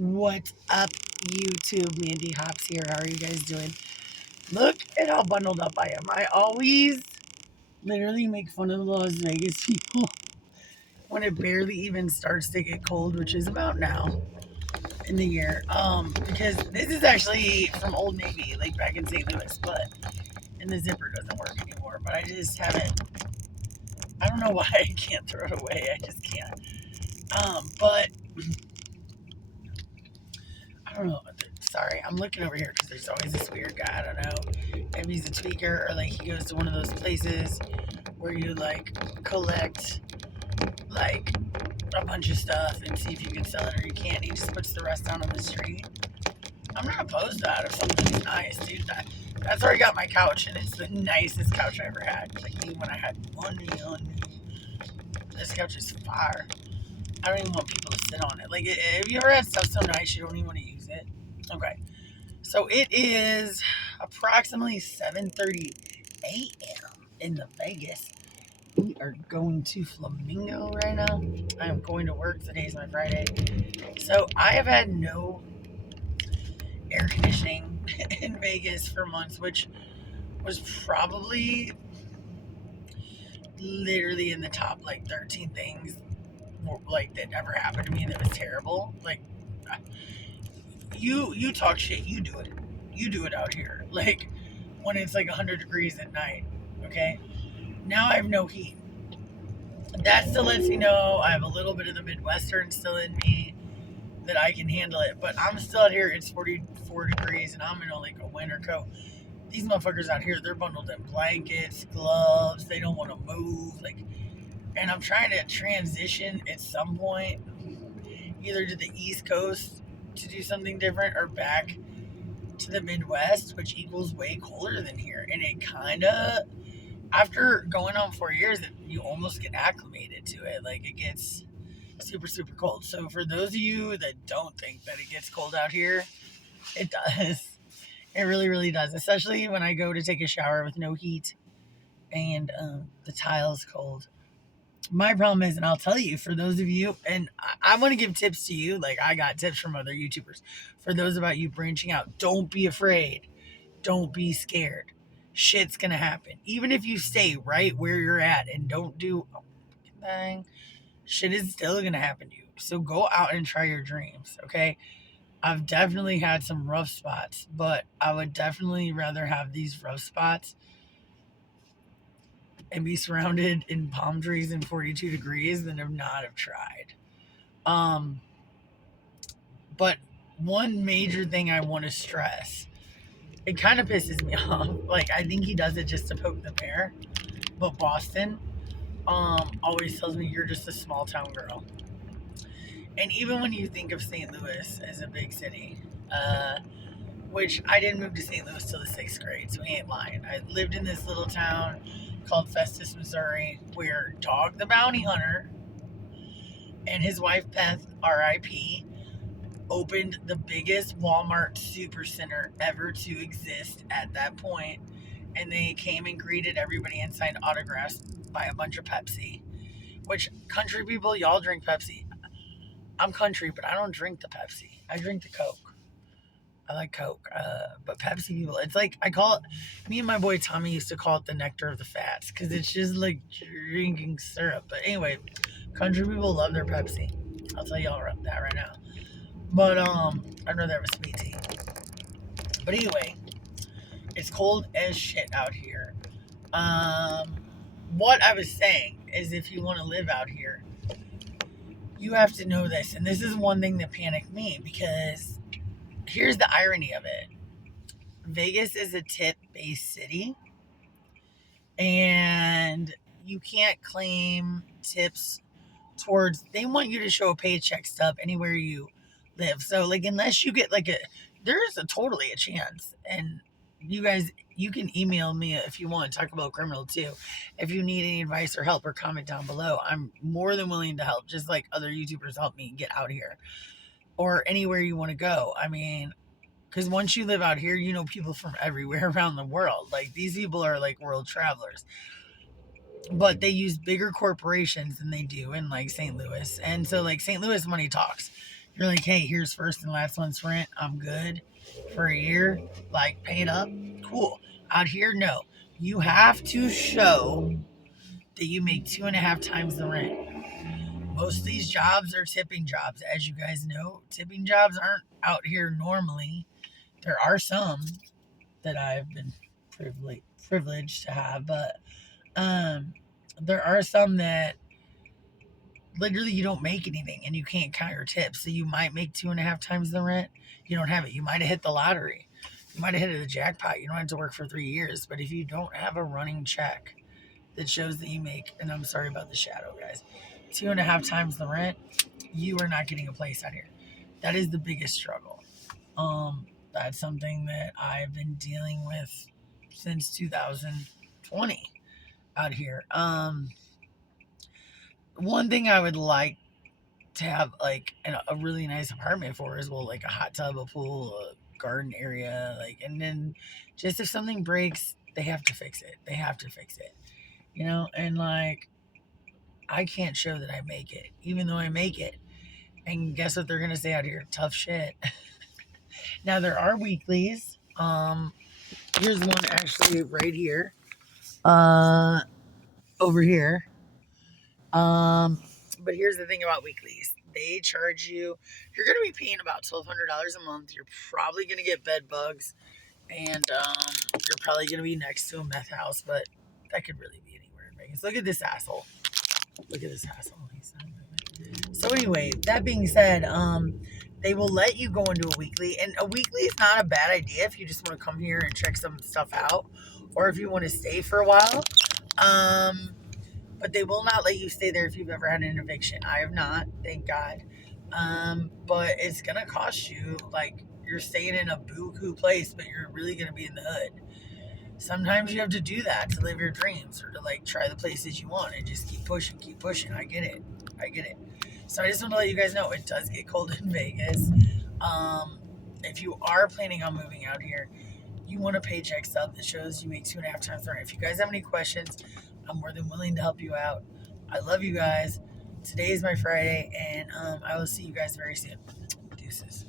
What's up, YouTube? Mandy Hops here. How are you guys doing? Look at how bundled up I am. I always literally make fun of the Las Vegas people when it barely even starts to get cold, which is about now in the year. Because this is actually from Old Navy, like back in St. Louis, and the zipper doesn't work anymore. But I just haven't. I don't know why I can't throw it away. I just can't. But I don't know. Sorry, I'm looking over here because there's always this weird guy. I don't know if he's a tweaker or like he goes to one of those places where you like collect like a bunch of stuff and see if you can sell it or you can't. He just puts the rest down on the street. I'm not opposed to that if something's nice, dude. That's where I got my couch, and it's the nicest couch I ever had. Like even when I had money on me, this couch is fire. I don't even want people to sit on it. Like, have you ever had stuff so nice you don't even want to use it? Okay. So it is approximately 7:30 a.m. in the Vegas. We are going to Flamingo right now. I am going to work. Today's my Friday. So I have had no air conditioning in Vegas for months, which was probably literally in the top like 13 things like that ever happened to me that was terrible. Like you talk shit, you do it out here. Like when it's like 100 degrees at night. Okay, now I have no heat. That still lets me know I have a little bit of the Midwestern still in me that I can handle it. But I'm still out here. It's 44 degrees, and I'm in like a winter coat. These motherfuckers out here, they're bundled in blankets, gloves. They don't want to move. Like, and I'm trying to transition at some point, either to the East Coast to do something different, or back to the Midwest, which equals way colder than here. And it kind of, after going on 4 years, you almost get acclimated to it. Like it gets super, super cold. So for those of you that don't think that it gets cold out here, it does. It really, really does. Especially when I go to take a shower with no heat and the tile's cold. My problem is, and I'll tell you, for those of you, and I want to give tips to you, like I got tips from other YouTubers. For those about you branching out, don't be afraid. Don't be scared. Shit's gonna happen. Even if you stay right where you're at and don't do anything, shit is still gonna happen to you. So go out and try your dreams, okay? I've definitely had some rough spots, but I would definitely rather have these rough spots and be surrounded in palm trees in 42 degrees than have not have tried. Um, but one major thing I want to stress, it kind of pisses me off. Like I think he does it just to poke the bear. But Boston always tells me you're just a small town girl. And even when you think of St. Louis as a big city, which I didn't move to St. Louis till the 6th grade, so he ain't lying. I lived in this little town called Festus, Missouri, where Dog the Bounty Hunter and his wife Beth, R.I.P., opened the biggest Walmart supercenter ever to exist at that point, and they came and greeted everybody and signed autographs by a bunch of Pepsi. Which country people, y'all drink Pepsi. I'm country, but I don't drink the Pepsi. I drink the Coke. I like Coke, but Pepsi people, it's like I call it. Me and my boy Tommy used to call it the nectar of the fats because it's just like drinking syrup. But anyway, country people love their Pepsi. I'll tell y'all that right now. But I'd rather have a sweet tea. But anyway, it's cold as shit out here. What I was saying is, if you want to live out here, you have to know this, and this is one thing that panicked me because here's the irony of it. Vegas is a tip-based city, and you can't claim tips towards. They want you to show a paycheck stub anywhere you live. So, like, unless you get like there's totally a chance. And you guys, you can email me if you want to talk about criminal too. If you need any advice or help, or comment down below, I'm more than willing to help. Just like other YouTubers help me get out here or anywhere you want to go. I mean, because once you live out here, you know people from everywhere around the world. Like these people are like world travelers, but they use bigger corporations than they do in like St. Louis. And so like St. Louis money talks. You're like, hey, here's first and last month's rent. I'm good for a year. Like, pay it up. Cool. Out here, no. You have to show that you make 2.5 times the rent. Most of these jobs are tipping jobs. As you guys know, tipping jobs aren't out here normally. There are some that I've been privileged to have, but there are some that literally you don't make anything and you can't count your tips. So you might make 2.5 times the rent. You don't have it. You might have hit the lottery. You might have hit the jackpot. You don't have to work for 3 years. But if you don't have a running check that shows that you make, and I'm sorry about the shadow, guys, 2.5 times the rent, you are not getting a place out here. That is the biggest struggle. That's something that I've been dealing with since 2020 out here. One thing I would like to have like a really nice apartment for is, well, like a hot tub, a pool, a garden area, like, and then just if something breaks, they have to fix it. They have to fix it, and like I can't show that I make it, even though I make it. And guess what they're gonna say out here? Tough shit. Now there are weeklies. Here's one actually right here. Over here. But here's the thing about weeklies. They charge you. You're gonna be paying about $1,200 a month. You're probably gonna get bed bugs, and you're probably gonna be next to a meth house. But that could really be anywhere in Vegas. Look at this asshole. Look at this asshole. So anyway, that being said, they will let you go into a weekly, and a weekly is not a bad idea if you just want to come here and check some stuff out, or if you want to stay for a while. But they will not let you stay there if you've ever had an eviction. I have not, thank God. But it's gonna cost you, like, you're staying in a buku place, but you're really gonna be in the hood. Sometimes you have to do that to live your dreams, or to like try the places you want and just keep pushing, keep pushing. I get it. So I just want to let you guys know it does get cold in Vegas. If you are planning on moving out here, you want a paycheck stub that shows you make 2.5 times the rent. If you guys have any questions, I'm more than willing to help you out. I love you guys. Today is my Friday, and I will see you guys very soon. Deuces.